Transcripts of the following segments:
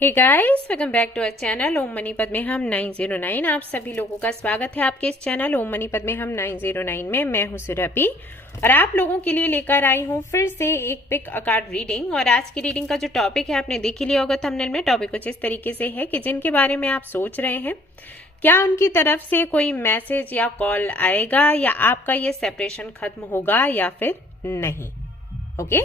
Hey guys, welcome back to our channel Om Mani Padme हम 909। आप सभी लोगों का स्वागत है आपके इस चैनल ओम मनी पद में हम 909 में। मैं हूं सुरभि और आप लोगों के लिए लेकर आई हूं फिर से एक पिक अ कार्ड रीडिंग। और आज की रीडिंग का जो टॉपिक है आपने देख ही लिया होगा थंबनेल में। टॉपिक कुछ इस तरीके से है कि जिनके बारे में आप सोच रहे हैं, क्या उनकी तरफ से कोई मैसेज या कॉल आएगा, या आपका ये सेपरेशन खत्म होगा या फिर नहीं। ओके,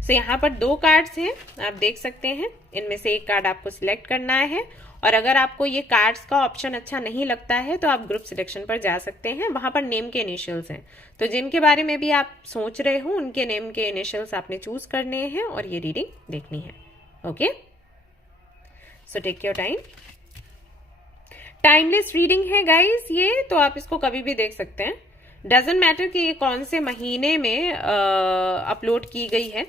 सो यहाँ पर दो कार्ड्स हैं, आप देख सकते हैं। इनमें से एक कार्ड आपको सिलेक्ट करना है, और अगर आपको ये कार्ड्स का ऑप्शन अच्छा नहीं लगता है तो आप ग्रुप सिलेक्शन पर जा सकते हैं। वहां पर नेम के इनिशियल्स हैं, तो जिनके बारे में भी आप सोच रहे हो उनके नेम के इनिशियल्स आपने चूज करने हैं और ये रीडिंग देखनी है। Okay, so take your time. Timeless reading है गाइस ये, तो आप इसको कभी भी देख सकते हैं। डजेंट मैटर कि ये कौन से महीने में अपलोड की गई है।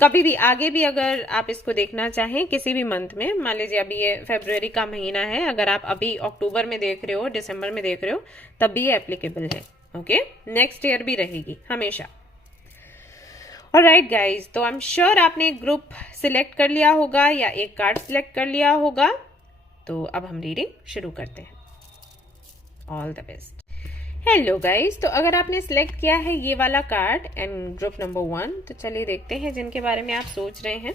कभी भी आगे भी अगर आप इसको देखना चाहें किसी भी मंथ में, मान लीजिए अभी ये फरवरी का महीना है, अगर आप अभी अक्टूबर में देख रहे हो, दिसंबर में देख रहे हो, तब भी ये एप्लीकेबल है। ओके, नेक्स्ट ईयर भी रहेगी हमेशा। ऑलराइट गाइज, तो आई एम श्योर आपने एक ग्रुप सिलेक्ट कर लिया होगा या एक कार्ड सिलेक्ट कर लिया होगा। तो अब हम रीडिंग शुरू करते हैं। All the best. Hello guys, तो अगर आपने सिलेक्ट किया है ये वाला कार्ड एंड ग्रुप नंबर 1, तो चलिए देखते हैं जिनके बारे में आप सोच रहे हैं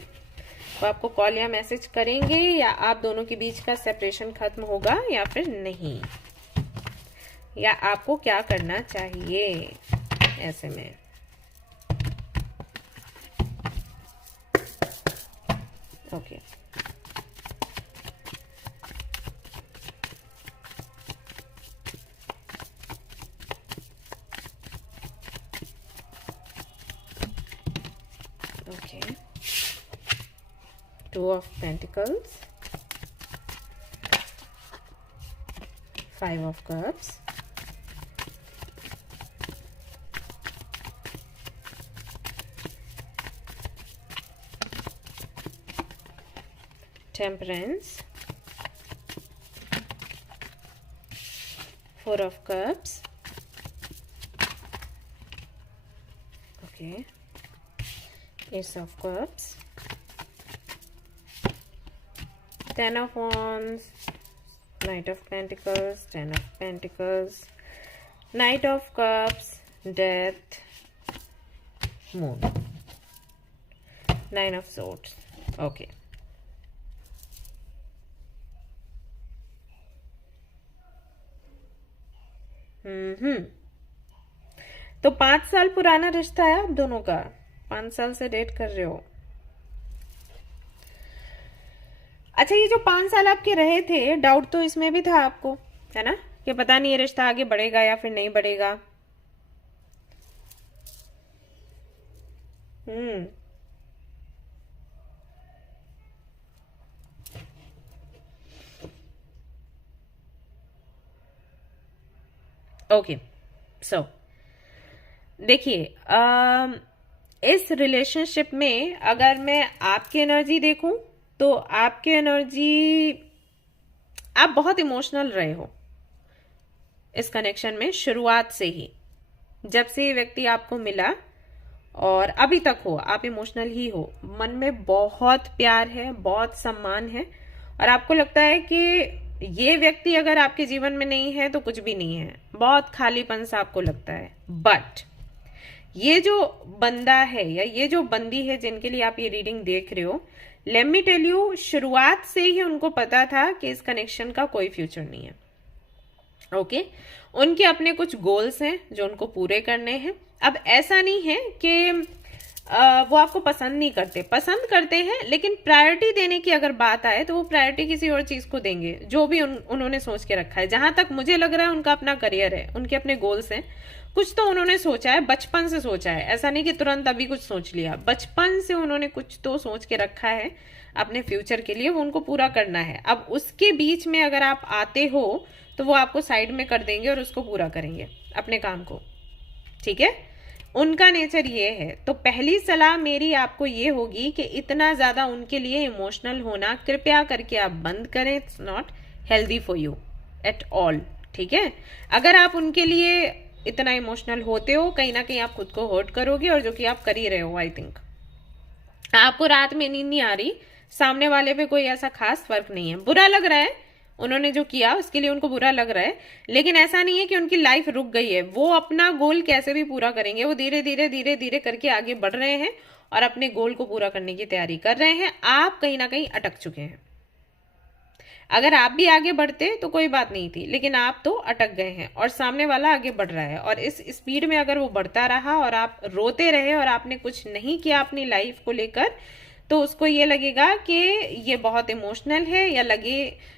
वो आपको कॉल या मैसेज करेंगे, या आप दोनों के बीच का सेपरेशन खत्म होगा या फिर नहीं, या आपको क्या करना चाहिए ऐसे में। Okay, okay, Two of Pentacles, Five of Cups, Temperance, Four of Cups, okay, Ace of Cups, Ten of Wands, Knight of Pentacles, Ten of Pentacles, Knight of Cups, Death, Moon, Nine of Swords. Okay. तो 5 साल पुराना रिश्ता है आप दोनों का, 5 साल से डेट कर रहे हो। अच्छा, ये जो 5 साल आपके रहे थे, डाउट तो इसमें भी था आपको, है ना, कि पता नहीं ये रिश्ता आगे बढ़ेगा या फिर नहीं बढ़ेगा। ओके, सो देखिए, इस रिलेशनशिप में अगर मैं आपकी एनर्जी देखूं तो आपकी एनर्जी, आप बहुत इमोशनल रहे हो इस कनेक्शन में शुरुआत से ही। जब से ये व्यक्ति आपको मिला और अभी तक हो, आप इमोशनल ही हो। मन में बहुत प्यार है, बहुत सम्मान है, और आपको लगता है कि ये व्यक्ति अगर आपके जीवन में नहीं है तो कुछ भी नहीं है। बहुत खालीपन सा आपको लगता है। बट ये जो बंदा है या ये जो बंदी है जिनके लिए आप ये रीडिंग देख रहे हो, लेट मी टेल यू, शुरुआत से ही उनको पता था कि इस कनेक्शन का कोई फ्यूचर नहीं है। ओके, उनके अपने कुछ गोल्स हैं जो उनको पूरे करने हैं। अब ऐसा नहीं है कि वो आपको पसंद नहीं करते, पसंद करते हैं, लेकिन प्रायोरिटी देने की अगर बात आए तो वो प्रायोरिटी किसी और चीज को देंगे, जो भी उन्होंने सोच के रखा है। जहां तक मुझे लग रहा है उनका अपना करियर है, उनके अपने गोल्स हैं। कुछ तो उन्होंने सोचा है, बचपन से सोचा है, ऐसा नहीं कि तुरंत अभी कुछ सोच लिया। बचपन से उन्होंने कुछ तो सोच के रखा है अपने फ्यूचर के लिए, वो उनको पूरा करना है। अब उसके बीच में अगर आप आते हो तो वो आपको साइड में कर देंगे और उसको पूरा करेंगे अपने काम को। ठीक है, उनका नेचर ये है। तो पहली सलाह मेरी आपको ये होगी कि इतना ज्यादा उनके लिए इमोशनल होना कृपया करके आप बंद करें। It's not healthy for you at all. ठीक है, अगर आप उनके लिए इतना इमोशनल होते हो, कहीं ना कहीं आप खुद को हर्ट करोगे, और जो कि आप कर ही रहे हो आई थिंक। आपको रात में नींद नहीं आ रही, सामने वाले पे कोई ऐसा खास फर्क नहीं है, बुरा लग रहा है उन्होंने जो किया उसके लिए उनको बुरा लग रहा है, लेकिन ऐसा नहीं है कि उनकी लाइफ रुक गई है। वो अपना गोल कैसे भी पूरा करेंगे, वो धीरे धीरे धीरे धीरे करके आगे बढ़ रहे हैं और अपने गोल को पूरा करने की तैयारी कर रहे हैं। आप कहीं ना कहीं अटक चुके हैं। अगर आप भी आगे बढ़ते तो कोई बात नहीं थी, लेकिन आप तो अटक गए हैं और सामने वाला आगे बढ़ रहा है, और इस स्पीड में अगर वो बढ़ता रहा और आप रोते रहे और आपने कुछ नहीं किया अपनी लाइफ को लेकर, तो उसको ये लगेगा कि ये बहुत इमोशनल है,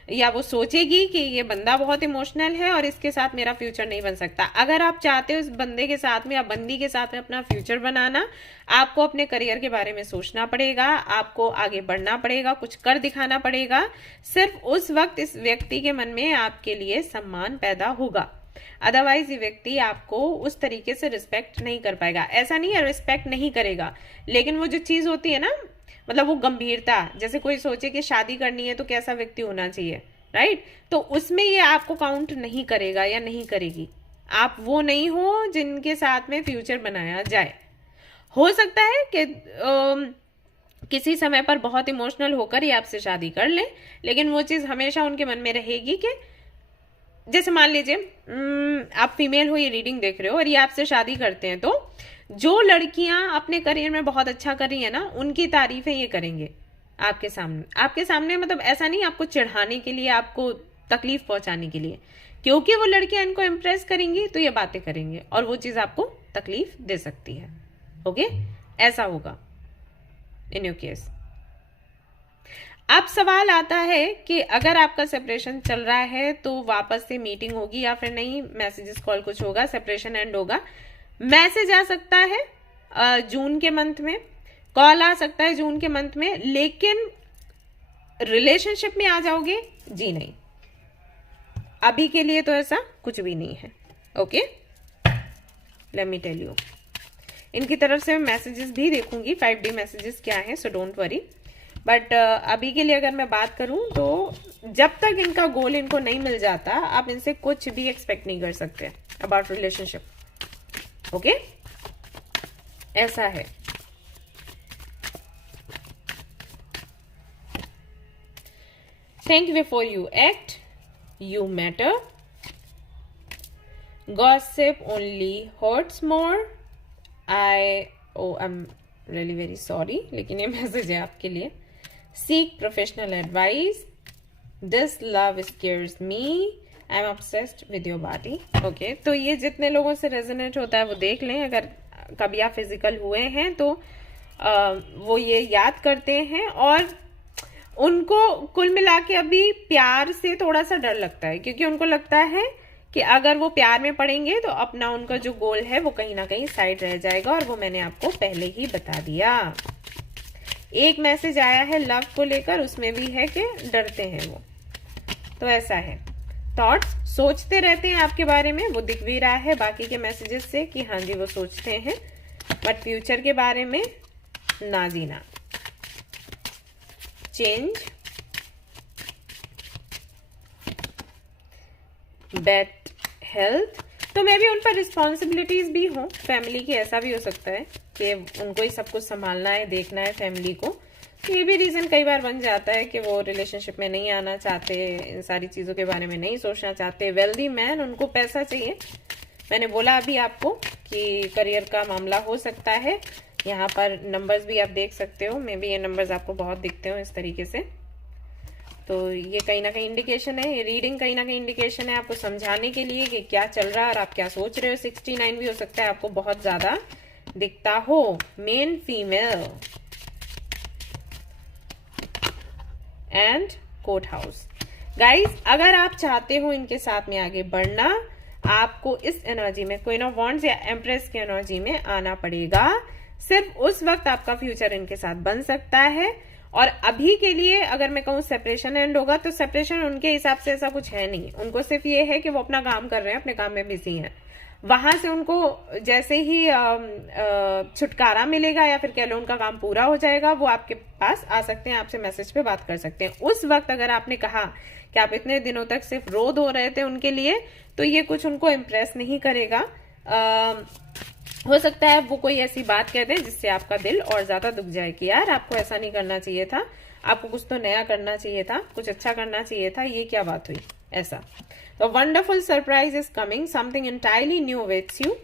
या वो सोचेगी कि ये बंदा बहुत इमोशनल है और इसके साथ मेरा फ्यूचर नहीं बन सकता। अगर आप चाहते हो इस बंदे के साथ में या बंदी के साथ में अपना फ्यूचर बनाना, आपको अपने करियर के बारे में सोचना पड़ेगा, आपको आगे बढ़ना पड़ेगा, कुछ कर दिखाना पड़ेगा। सिर्फ उस वक्त इस व्यक्ति के मन में आपके लिए सम्मान पैदा होगा, अदरवाइज ये व्यक्ति आपको उस तरीके से रिस्पेक्ट नहीं कर पाएगा। ऐसा नहीं है रिस्पेक्ट नहीं करेगा, लेकिन वो जो चीज होती है ना, मतलब वो गंभीरता, जैसे कोई सोचे कि शादी करनी है तो कैसा व्यक्ति होना चाहिए, राइट, तो उसमें ये आपको काउंट नहीं करेगा या नहीं करेगी। आप वो नहीं हो जिनके साथ में फ्यूचर बनाया जाए। हो सकता है कि किसी समय पर बहुत इमोशनल होकर ये आपसे शादी कर ले, लेकिन वो चीज हमेशा उनके मन में रहेगी कि जैसे मान लीजिए आप फीमेल हो, ये रीडिंग देख रहे हो और ये आपसे शादी करते हैं, तो जो लड़कियां अपने करियर में बहुत अच्छा कर रही है ना, उनकी तारीफें ये करेंगे आपके सामने मतलब ऐसा नहीं आपको चिढ़ाने के लिए, आपको तकलीफ पहुंचाने के लिए, क्योंकि वो लड़कियां इनको इम्प्रेस करेंगी तो ये बातें करेंगे और वो चीज आपको तकलीफ दे सकती है। ओके, ऐसा होगा इन योर केस। अब सवाल आता है कि अगर आपका सेपरेशन चल रहा है तो वापस से मीटिंग होगी या फिर नहीं, मैसेजेस कॉल कुछ होगा, सेपरेशन एंड होगा। मैसेज आ सकता है जून के मंथ में, कॉल आ सकता है जून के मंथ में, लेकिन रिलेशनशिप में आ जाओगे जी नहीं, अभी के लिए तो ऐसा कुछ भी नहीं है। Okay, let me tell you, इनकी तरफ से मैं मैसेजेस भी देखूंगी 5D मैसेजेस क्या है, सो डोंट वरी। बट अभी के लिए अगर मैं बात करूं तो जब तक इनका गोल इनको नहीं मिल जाता, आप इनसे कुछ भी एक्सपेक्ट नहीं कर सकते अबाउट रिलेशनशिप। ओके, ऐसा है। Think before you act, you matter, gossip only hurts more. I am really very sorry, लेकिन ये मैसेज है आपके लिए। Seek professional advice, this love scares me, I am obsessed with your body. Okay, तो ये जितने लोगों से रेजोनेट होता है वो देख लें। अगर कभी आप फिजिकल हुए हैं तो वो ये याद करते हैं, और उनको कुल मिला के अभी प्यार से थोड़ा सा डर लगता है, क्योंकि उनको लगता है कि अगर वो प्यार में पड़ेंगे तो अपना उनका जो गोल है वो कहीं ना कहीं साइड रह जाएगा, और वो मैंने आपको पहले ही बता दिया। एक मैसेज आया है लव को लेकर, उसमें भी है कि डरते हैं वो, तो ऐसा है। थॉट्स सोचते रहते हैं आपके बारे में, वो दिख भी रहा है बाकी के मैसेजेस से कि हाँ जी वो सोचते हैं, बट फ्यूचर के बारे में ना जीना। चेंज, बैड हेल्थ, तो मे भी उन पर रिस्पॉन्सिबिलिटीज भी हो फैमिली की, ऐसा भी हो सकता है कि उनको ही सब कुछ संभालना है, देखना है फैमिली को। तो ये भी रीजन कई बार बन जाता है कि वो रिलेशनशिप में नहीं आना चाहते, इन सारी चीजों के बारे में नहीं सोचना चाहते। वेल्दी मैन, उनको पैसा चाहिए। मैंने बोला अभी आपको कि करियर का मामला हो सकता है। यहाँ पर नंबर्स भी आप देख सकते हो, मे भी ये नंबर्स आपको बहुत दिखते हो इस तरीके से, तो ये कहीं ना कहीं इंडिकेशन है, ये रीडिंग कहीं ना कहीं इंडिकेशन है आपको समझाने के लिए कि क्या चल रहा है और आप क्या सोच रहे हो। 69 भी हो सकता है आपको बहुत ज्यादा दिखता हो। Main, female and court house. Guys, अगर आप चाहते हो इनके साथ में आगे बढ़ना, आपको इस एनर्जी में, क्वीन ऑफ वॉन्ड्स या एम्प्रेस की एनर्जी में आना पड़ेगा। सिर्फ उस वक्त आपका फ्यूचर इनके साथ बन सकता है। और अभी के लिए अगर मैं कहूँ सेपरेशन एंड होगा, तो सेपरेशन उनके हिसाब से ऐसा कुछ है नहीं। उनको सिर्फ ये है कि वो अपना काम कर रहे हैं, अपने काम में बिजी हैं। वहां से उनको जैसे ही छुटकारा मिलेगा या फिर कह लो उनका काम पूरा हो जाएगा, वो आपके पास आ सकते हैं, आपसे मैसेज पे बात कर सकते हैं। उस वक्त अगर आपने कहा कि आप इतने दिनों तक सिर्फ रो धो रहे थे उनके लिए, तो ये कुछ उनको इम्प्रेस नहीं करेगा। हो सकता है वो कोई ऐसी बात कह दे जिससे आपका दिल और ज्यादा दुख जाए कि यार आपको ऐसा नहीं करना चाहिए था, आपको कुछ तो नया करना चाहिए था, कुछ अच्छा करना चाहिए था, ये क्या बात हुई ऐसा। तो wonderful surprise is coming, something entirely new awaits you,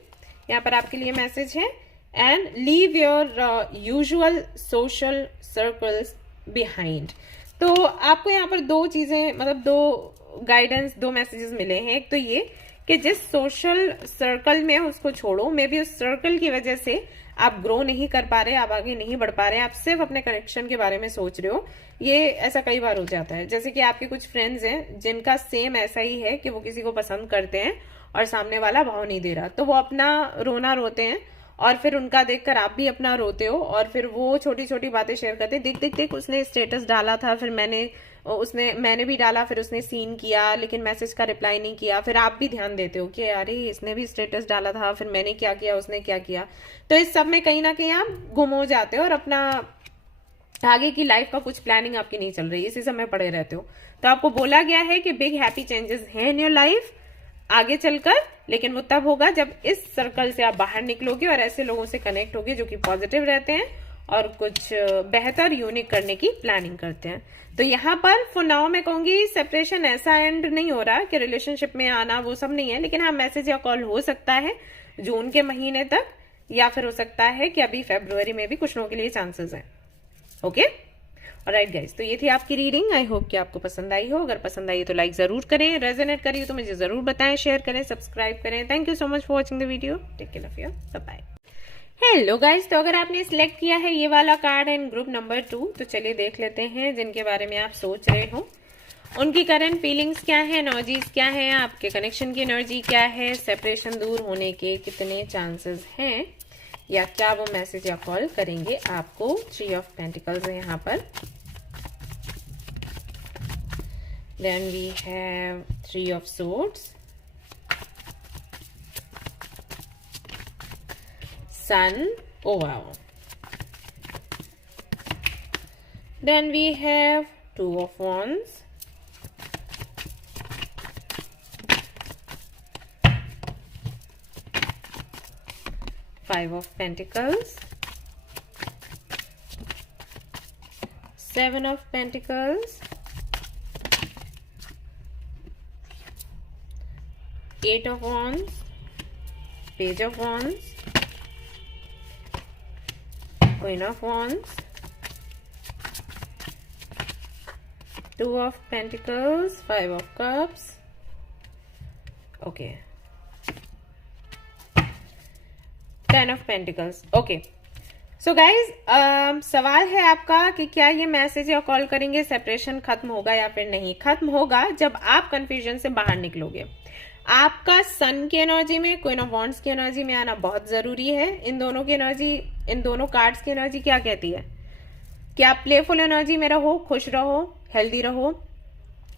यहाँ पर आपके लिए मैसेज है। And leave your usual social circles behind. तो आपको यहाँ पर दो चीजें, मतलब दो गाइडेंस, दो मैसेजेस मिले हैं। एक तो ये कि जिस सोशल सर्कल में उसको छोड़ो, मे बी उस सर्कल की वजह से आप ग्रो नहीं कर पा रहे, आप आगे नहीं बढ़ पा रहे, आप सिर्फ अपने कनेक्शन के बारे में सोच रहे हो। ये ऐसा कई बार हो जाता है, जैसे कि आपके कुछ फ्रेंड्स हैं जिनका सेम ऐसा ही है कि वो किसी को पसंद करते हैं और सामने वाला भाव नहीं दे रहा, तो वो अपना रोना रोते हैं और फिर उनका देखकर आप भी अपना रोते हो, और फिर वो छोटी छोटी बातें शेयर करते हैं, देख देख देख उसने स्टेटस डाला था, फिर मैंने भी डाला, फिर उसने सीन किया लेकिन मैसेज का रिप्लाई नहीं किया, फिर आप भी ध्यान देते हो कि अरे इसने भी स्टेटस डाला था, फिर मैंने क्या किया, उसने क्या किया। तो इस सब में कहीं ना कहीं आप गुम हो जाते हो और अपना आगे की लाइफ का कुछ प्लानिंग आपकी नहीं चल रही, इसी समय पड़े रहते हो। तो आपको बोला गया है कि बिग हैप्पी चेंजेस हैं इन योर लाइफ आगे चलकर, लेकिन वो तब होगा जब इस सर्कल से आप बाहर निकलोगे और ऐसे लोगों से कनेक्ट होगे जो कि पॉजिटिव रहते हैं और कुछ बेहतर यूनिक करने की प्लानिंग करते हैं। तो यहाँ पर फॉर नाउ मैं कहूंगी सेपरेशन ऐसा एंड नहीं हो रहा कि रिलेशनशिप में आना वो सब नहीं है, लेकिन हाँ मैसेज या कॉल हो सकता है जून के महीने तक, या फिर हो सकता है कि अभी फरवरी में भी कुछ लोगों के लिए चांसेस हैं। ओके, ऑलराइट गाइस, तो ये थी आपकी रीडिंग। आई होप कि आपको पसंद आई हो। अगर पसंद आई तो लाइक जरूर करें, रेजोनेट करी हो तो मुझे जरूर बताएं, शेयर करें, सब्सक्राइब करें। Thank you so much for watching the video. Take care of your, bye. Hello guys, तो अगर आपने सिलेक्ट किया है ये वाला कार्ड एंड ग्रुप नंबर 2, तो चलिए देख लेते हैं जिनके बारे में आप सोच रहे हो, उनकी करंट फीलिंग्स क्या है, एनर्जीज क्या है, आपके कनेक्शन की एनर्जी क्या है, सेपरेशन दूर होने के कितने चांसेस हैं, या क्या वो मैसेज या कॉल करेंगे आपको। 3 ऑफ पेंटिकल्स है यहाँ पर, then we have 3 of swords, Sun, oh wow. Then we have 2 of Wands, Five of Pentacles, 7 of Pentacles, 8 of Wands, Page of Wands, Queen of Wands, 2 of Pentacles, 5 of Cups, okay, 10 of Pentacles, okay. So guys, सवाल है आपका कि क्या ये message या call करेंगे, separation खत्म होगा या फिर नहीं। खत्म होगा जब आप कंफ्यूजन से बाहर निकलोगे। आपका सन की एनर्जी में, क्वीन ऑफ वॉन्ड्स की एनर्जी में आना बहुत जरूरी है। इन दोनों की एनर्जी, इन दोनों कार्ड्स की एनर्जी क्या कहती है कि आप प्लेफुल एनर्जी में रहो, खुश रहो, हेल्दी रहो,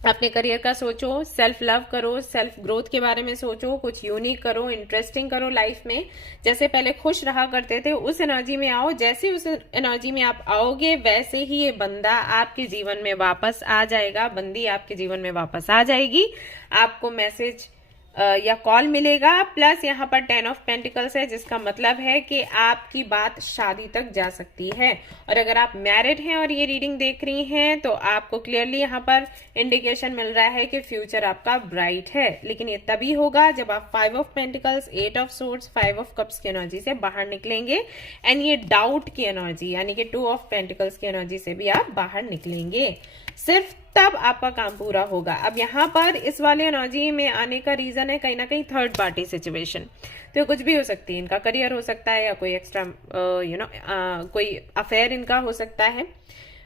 अपने करियर का सोचो, सेल्फ लव करो, सेल्फ ग्रोथ के बारे में सोचो, कुछ यूनिक करो, इंटरेस्टिंग करो लाइफ में। जैसे पहले खुश रहा करते थे उस एनर्जी में आओ। जैसे उस एनर्जी में आप आओगे वैसे ही ये बंदा आपके जीवन में वापस आ जाएगा, बंदी आपके जीवन में वापस आ जाएगी। आपको मैसेज या कॉल मिलेगा। प्लस यहाँ पर 10 ऑफ पेंटिकल्स है, जिसका मतलब है कि आपकी बात शादी तक जा सकती है। और अगर आप मैरिड हैं और ये रीडिंग देख रही हैं तो आपको क्लियरली यहाँ पर इंडिकेशन मिल रहा है कि फ्यूचर आपका ब्राइट है। लेकिन ये तभी होगा जब आप 5 of pentacles, 8 of swords, 5 of cups की एनर्जी से बाहर निकलेंगे एंड ये डाउट की एनर्जी यानी कि 2 ऑफ पेंटिकल्स की एनर्जी से भी आप बाहर निकलेंगे। सिर्फ तब आपका काम पूरा होगा। अब यहाँ पर इस वाले एनर्जी में आने का रीजन है कहीं ना कहीं थर्ड पार्टी सिचुएशन। तो कुछ भी हो सकती है, इनका करियर हो सकता है या कोई एक्स्ट्रा कोई अफेयर इनका हो सकता है,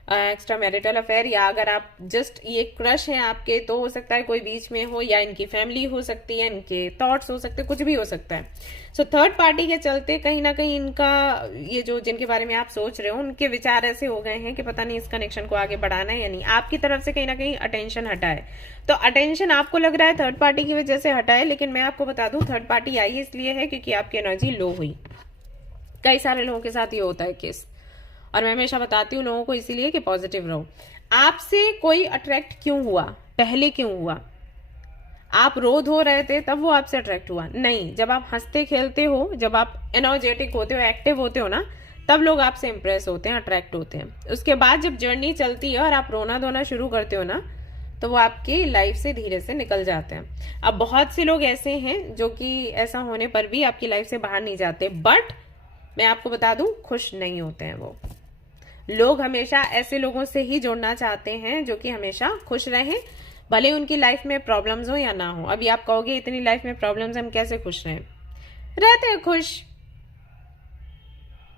एक्स्ट्रा मैरिटल अफेयर, या अगर आप जस्ट ये क्रश हैं आपके तो हो सकता है कोई बीच में हो, या इनकी फैमिली हो सकती है, इनके थॉट्स हो सकते हैं, कुछ भी हो सकता है। सो थर्ड पार्टी के चलते कहीं ना कहीं इनका ये जो जिनके बारे में आप सोच रहे हो उनके विचार ऐसे हो गए हैं कि पता नहीं इस कनेक्शन को आगे बढ़ाना है या नहीं। आपकी तरफ से कहीं ना कहीं अटेंशन हटा है, तो अटेंशन आपको लग रहा है थर्ड पार्टी की वजह से हटा है। लेकिन मैं आपको बता दूं थर्ड पार्टी आई इसलिए है क्योंकि आपकी एनर्जी लो हुई। कई सारे लोगों के साथ ये होता है केस, और मैं हमेशा बताती हूँ लोगों को इसीलिए कि पॉजिटिव रहो। आपसे कोई अट्रैक्ट क्यों हुआ, पहले क्यों हुआ, आप रो धो रहे थे तब वो आपसे अट्रैक्ट हुआ नहीं, जब आप हंसते खेलते हो, जब आप एनर्जेटिक होते हो, एक्टिव होते हो ना, तब लोग आपसे इंप्रेस होते हैं, अट्रैक्ट होते हैं। उसके बाद जब जर्नी चलती है और आप रोना धोना शुरू करते हो ना, तो वो आपकी लाइफ से धीरे से निकल जाते हैं। अब बहुत से लोग ऐसे हैं जो कि ऐसा होने पर भी आपकी लाइफ से बाहर नहीं जाते, बट मैं आपको बता दूं, खुश नहीं होते हैं वो लोग। हमेशा ऐसे लोगों से ही जुड़ना चाहते हैं जो कि हमेशा खुश रहें, भले उनकी लाइफ में प्रॉब्लम्स हो या ना हो। अभी आप कहोगे इतनी लाइफ में प्रॉब्लम्स, हम कैसे खुश रहें? रहते हैं खुश,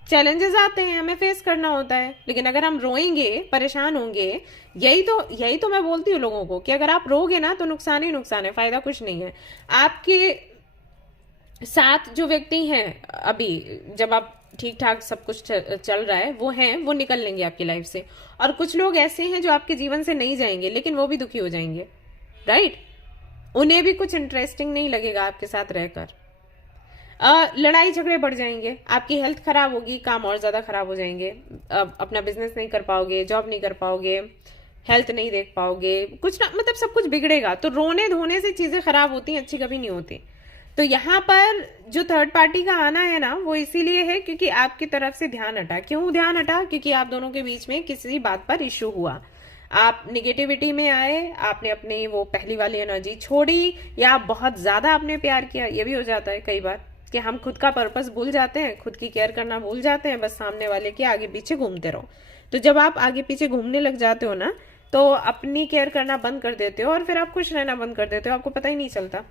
चैलेंजेस आते हैं, हमें फेस करना होता है, लेकिन अगर हम रोएंगे, परेशान होंगे, यही तो मैं बोलती हूँ लोगों को कि अगर आप रोगे ना तो नुकसान ही नुकसान है, फायदा कुछ नहीं है। आपके साथ जो व्यक्ति हैं अभी, जब आप ठीक ठाक सब कुछ चल रहा है, वो निकल लेंगे आपकी लाइफ से। और कुछ लोग ऐसे हैं जो आपके जीवन से नहीं जाएंगे, लेकिन वो भी दुखी हो जाएंगे, राइट? उन्हें भी कुछ इंटरेस्टिंग नहीं लगेगा आपके साथ रहकर। लड़ाई झगड़े बढ़ जाएंगे, आपकी हेल्थ खराब होगी, काम और ज्यादा खराब हो जाएंगे, अपना बिजनेस नहीं कर पाओगे, जॉब नहीं कर पाओगे, हेल्थ नहीं देख पाओगे, कुछ ना, मतलब सब कुछ बिगड़ेगा। तो रोने धोने से चीजें खराब होती हैं, अच्छी कभी नहीं होती। तो यहाँ पर जो थर्ड पार्टी का आना है ना, वो इसीलिए है क्योंकि आपकी तरफ से ध्यान हटा। क्यों ध्यान हटा? क्योंकि आप दोनों के बीच में किसी बात पर इश्यू हुआ, आप निगेटिविटी में आए, आपने अपनी वो पहली वाली एनर्जी छोड़ी, या आप बहुत ज्यादा आपने प्यार किया। ये भी हो जाता है कई बार कि हम खुद का पर्पस भूल जाते हैं, खुद की केयर करना भूल जाते हैं, बस सामने वाले के आगे पीछे घूमते रहो। तो जब आप आगे पीछे घूमने लग जाते हो ना, तो अपनी केयर करना बंद कर देते हो और फिर आप खुश रहना बंद कर देते हो, आपको पता ही नहीं चलता,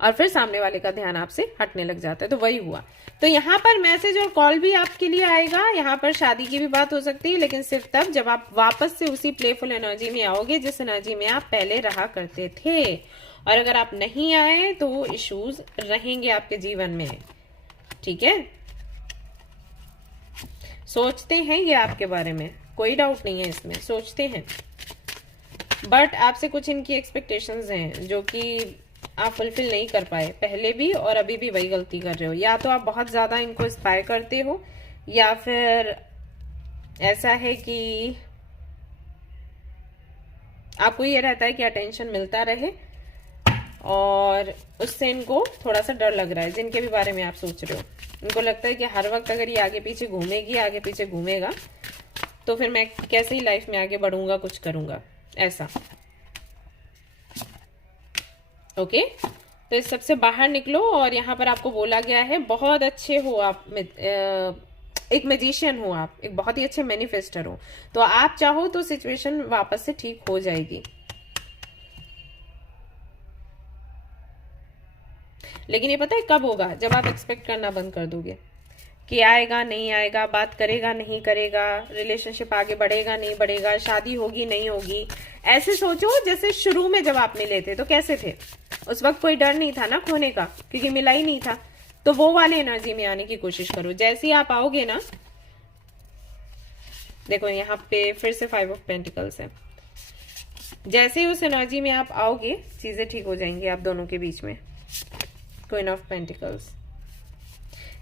और फिर सामने वाले का ध्यान आपसे हटने लग जाता है। तो वही हुआ। तो यहाँ पर मैसेज और कॉल भी आपके लिए आएगा, यहाँ पर शादी की भी बात हो सकती है, लेकिन सिर्फ तब जब आप वापस से उसी प्लेफुल एनर्जी में आओगे जिस एनर्जी में आप पहले रहा करते थे। और अगर आप नहीं आए तो वो इश्यूज रहेंगे आपके जीवन में, ठीक है? सोचते हैं ये आपके बारे में, कोई डाउट नहीं है इसमें, सोचते हैं, बट आपसे कुछ इनकी एक्सपेक्टेशंस हैं जो कि आप फुलफिल नहीं कर पाए पहले भी, और अभी भी वही गलती कर रहे हो। या तो आप बहुत ज्यादा इनको इंस्पायर करते हो, या फिर ऐसा है कि आपको ये रहता है कि अटेंशन मिलता रहे, और उससे इनको थोड़ा सा डर लग रहा है। जिनके भी बारे में आप सोच रहे हो, इनको लगता है कि हर वक्त अगर ये आगे पीछे घूमेगी, आगे पीछे घूमेगा, तो फिर मैं कैसे ही लाइफ में आगे बढ़ूंगा, कुछ करूंगा, ऐसा। ओके, तो इस सबसे बाहर निकलो। और यहाँ पर आपको बोला गया है बहुत अच्छे हो आप, एक मैजिशियन हो आप, एक बहुत ही अच्छे मैनिफेस्टर हो। तो आप चाहो तो सिचुएशन वापस से ठीक हो जाएगी, लेकिन ये पता है कब होगा? जब आप एक्सपेक्ट करना बंद कर दोगे कि आएगा नहीं आएगा, बात करेगा नहीं करेगा, रिलेशनशिप आगे बढ़ेगा नहीं बढ़ेगा, शादी होगी नहीं होगी। ऐसे सोचो जैसे शुरू में जब आप मिले थे तो कैसे थे, उस वक्त कोई डर नहीं था ना खोने का, क्योंकि मिला ही नहीं था। तो वो वाले एनर्जी में आने की कोशिश करो। जैसे ही आप आओगे ना, देखो यहाँ पे फिर से 5 ऑफ पेंटिकल्स है, जैसे ही उस एनर्जी में आप आओगे चीजें ठीक हो जाएंगी आप दोनों के बीच में। Queen of pentacles,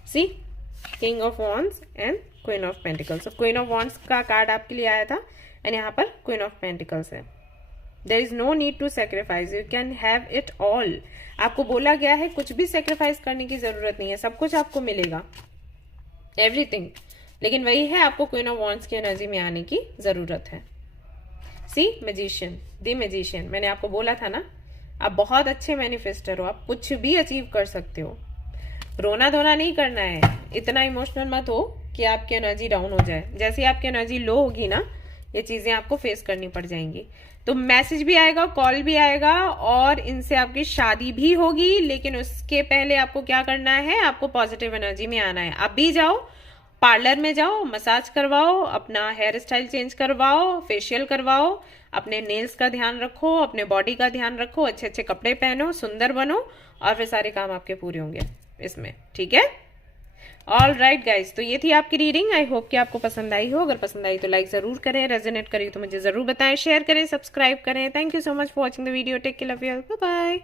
see, king of wands and queen of pentacles. तो क्वीन ऑफ वॉन्ड्स का कार्ड आपके लिए आया था, एंड यहाँ पर क्वीन ऑफ पेंटिकल्स है। There is no need to sacrifice, you can have it all. आपको बोला गया है कुछ भी सेक्रीफाइस करने की जरूरत नहीं है, सब कुछ आपको मिलेगा, एवरीथिंग। लेकिन वही है, आपको क्वीन ऑफ वॉन्ड्स की एनर्जी में आने की जरूरत है। सी, मैजिशियन, द मैजिशियन, मैंने आपको बोला था ना, आप बहुत अच्छे मैनिफेस्टर हो, आप कुछ भी अचीव कर सकते हो। रोना धोना नहीं करना है, इतना इमोशनल मत हो कि आपकी एनर्जी डाउन हो जाए। जैसे ही आपकी एनर्जी लो होगी ना, ये चीजें आपको फेस करनी पड़ जाएंगी। तो मैसेज भी आएगा, कॉल भी आएगा, और इनसे आपकी शादी भी होगी। लेकिन उसके पहले आपको क्या करना है? आपको पॉजिटिव एनर्जी में आना है। अभी जाओ, पार्लर में जाओ, मसाज करवाओ, अपना हेयर स्टाइल चेंज करवाओ, फेशियल करवाओ, अपने नेल्स का ध्यान रखो, अपने बॉडी का ध्यान रखो, अच्छे अच्छे कपड़े पहनो, सुंदर बनो, और फिर सारे काम आपके पूरे होंगे इसमें, ठीक है? ऑल राइट गाइज, तो ये थी आपकी रीडिंग। आई होप कि आपको पसंद आई हो। अगर पसंद आई तो लाइक जरूर करें, रेजोनेट करी तो मुझे जरूर बताएं, शेयर करें, सब्सक्राइब करें। Thank you so much for watching the video. Take care, love you, bye bye.